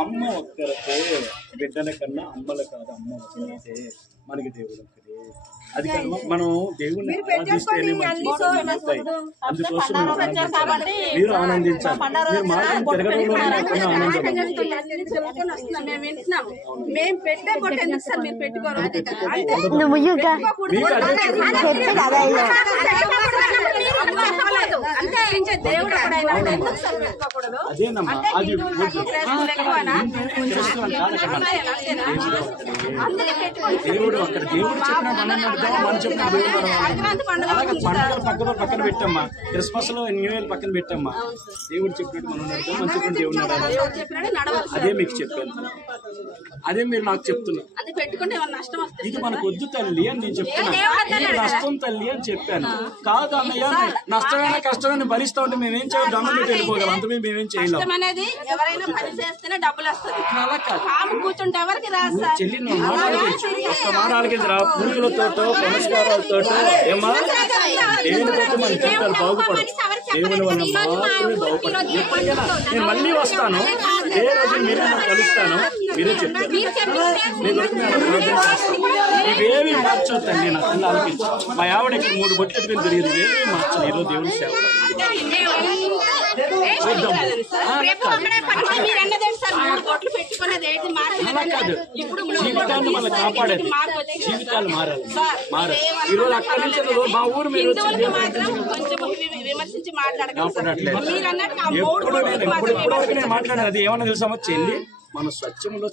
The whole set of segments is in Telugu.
అమ్మ ఒక్కరితే బిడ్డల కన్నా అమ్మల కాదు, అమ్మ ఒక్కరితే మనకి దేవుడు ఒక్కడే. అది మనం దేవుణ్ణి ఆరాధిస్తేనే అందుకోసం మీరు ఆనందించాలి. మీరు మార్గం తిరగడంలో అదేనమ్మా. అది దేవుడు అక్కడ దేవుడు చెప్పిన మనం నడుద్దాం, మనం చెప్పిన దేవుడు అలాగే పండుగలు పక్కన పెట్టమ్మా. క్రిస్మస్ లో న్యూ ఇయర్ పక్కన పెట్టమ్మా. దేవుడు చెప్పినట్టు మనం నడుద్దాం, మనం చెప్పిన దేవుడు నడాలి. అదే మీకు చెప్పాను, అదే మీరు నాకు చెప్తున్నారు. ఇది మనకు వద్దు తల్లి అని నేను చెప్తున్నాను. ఇది నష్టం తల్లి అని చెప్పాను. కాదు అన్నయ్య, నష్టమైన కష్టమైన భరిస్తా ఉంటే మేమేం చేయాలి? దండం పెట్టి వెళ్ళిపోగలం, అంత మేమేం చేయలేం. చెల్లి ఒక్క మారాలకి పూజలతో పురస్కారాలతో ఏమా దేవుని బట్టి మనం జీవితాలు బాగుపడదు. దేవుని వల్ల మాత్రమే బాగుపడదు. నేను మళ్ళీ వస్తాను, ఏ రోజు మీరే నాకు కలుస్తాను, మీరే చెప్తారు. ఇవేమి మార్చవు తల్లి. నా పిల్లలు ఆలోచించు. మా ఆవిడ ఇక్కడ 3 బొట్లు ఎట్టుకుని తిరిగింది. ఇవేమి మార్చదు. ఈరోజు దేవుని సేవ జీవితాన్ని మనం కాపాడేది. జీవితాలు మారాలి. ఈరోజు అక్కడి నుంచి మా ఊరు మీరు ఎప్పుడు నేను మాట్లాడాను. అది ఏమన్నా తెలుసామో చెల్లి, మనం సత్యములో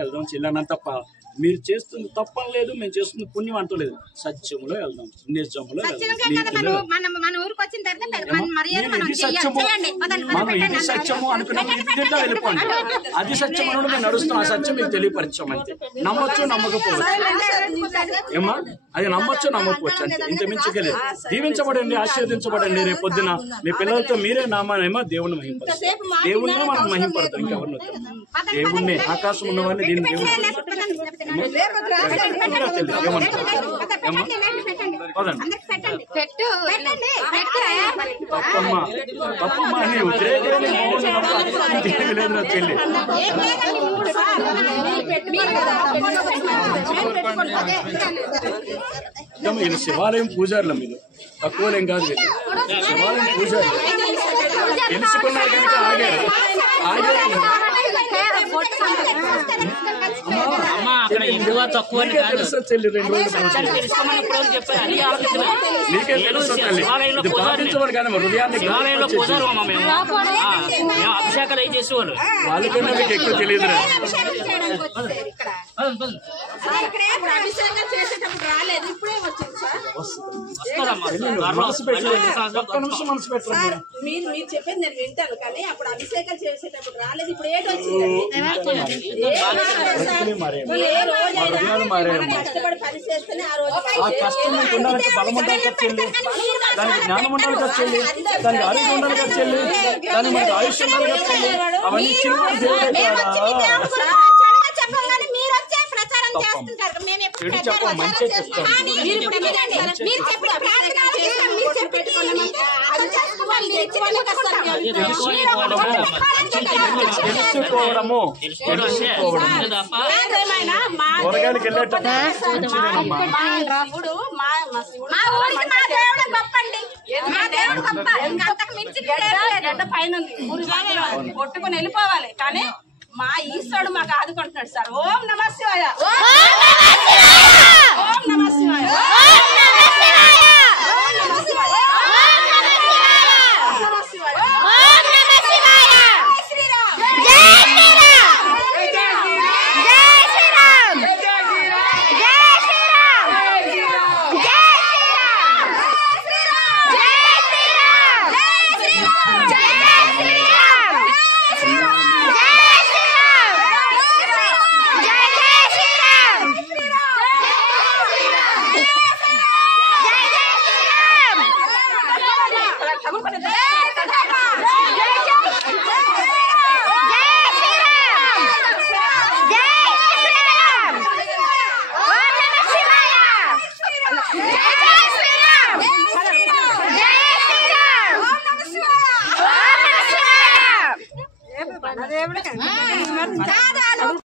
వెళ్దాం చెల్లి అన్న తప్ప. మీరు చేస్తుంది తప్పని లేదు, మేము చేస్తుంది పుణ్యం అంటలేదు. సత్యములో వెళ్దాం, నిజములో వెళ్దాం. ఇది సత్యము అనుకున్నప్పుడు ఇంటింటా వెళ్ళిపోండి. అది సత్యం అని మేము నడుస్తాం. ఆ సత్యం మీకు తెలియపరిచాం అంతే. నమ్మొచ్చు నమ్మకపోవచ్చు ఏమా, అది నమ్మొచ్చు నమ్మకపోవచ్చు అంతే. ఇంత మించగలేదు. దీవించబడండి, ఆశీర్వదించబడండి. రేపు పొద్దున మీ పిల్లలతో మీరే నామానేమో దేవుణ్ణి మహింపరుస్తారు. దేవుణ్ణే మనం మహింపడతాం, ఇంకెవరిని దేవుణ్ణి. ఆకాశం ఉన్నవాడిని దీన్ని దేవుడు తప్పమ్మా తప్పమ్మా అని లేదు నా చెల్లి. వీళ్ళు శివాలయం పూజారులు, మీరు తక్కువలేం కాదు. వీళ్ళు శివాలయం పూజారులు. తెలుసుకున్నారు కనుక ఆగారు. అభిషేకాలు అవి చేసేవాళ్ళు. వాళ్ళకన్నా మీకు ఎక్కువ తెలియదు. ఒక్క నిమిషం మనసు పెట్టండి. మీరు చెప్పేది నేను వింటాను, కానీ అప్పుడు అభిషేకాలు చేసేటప్పుడు రాలేదు. ఇప్పుడు ఏటి కష్టపడి పని చేస్తేనే ఆ రోజు కష్టం మీకు ఉండాలంటే బలం ఉండాలి కదా చెల్లి, దానికి జ్ఞానం ఉండాలి కదా చెల్లి, దానికి ఆరోగ్యం ఉండాలి కదా చెల్లి, దానికి మనకి ఆయుష్ ఉండాలి కదా చెల్లి. అవన్నీ చిన్న దేవుడే చెడు చెప్ప మంచి చెప్తాం. తెలుసుకోవడము కూరగాయలకి వెళ్ళేటప్పుడు పైన కొట్టుకుని వెళ్ళిపోవాలి, కానీ మా ఈశ్వరుడు మాకు ఆదుకుంటున్నాడు సార్. ఓం నమః శివాయ, ఓం నమః శివాయ, కాదు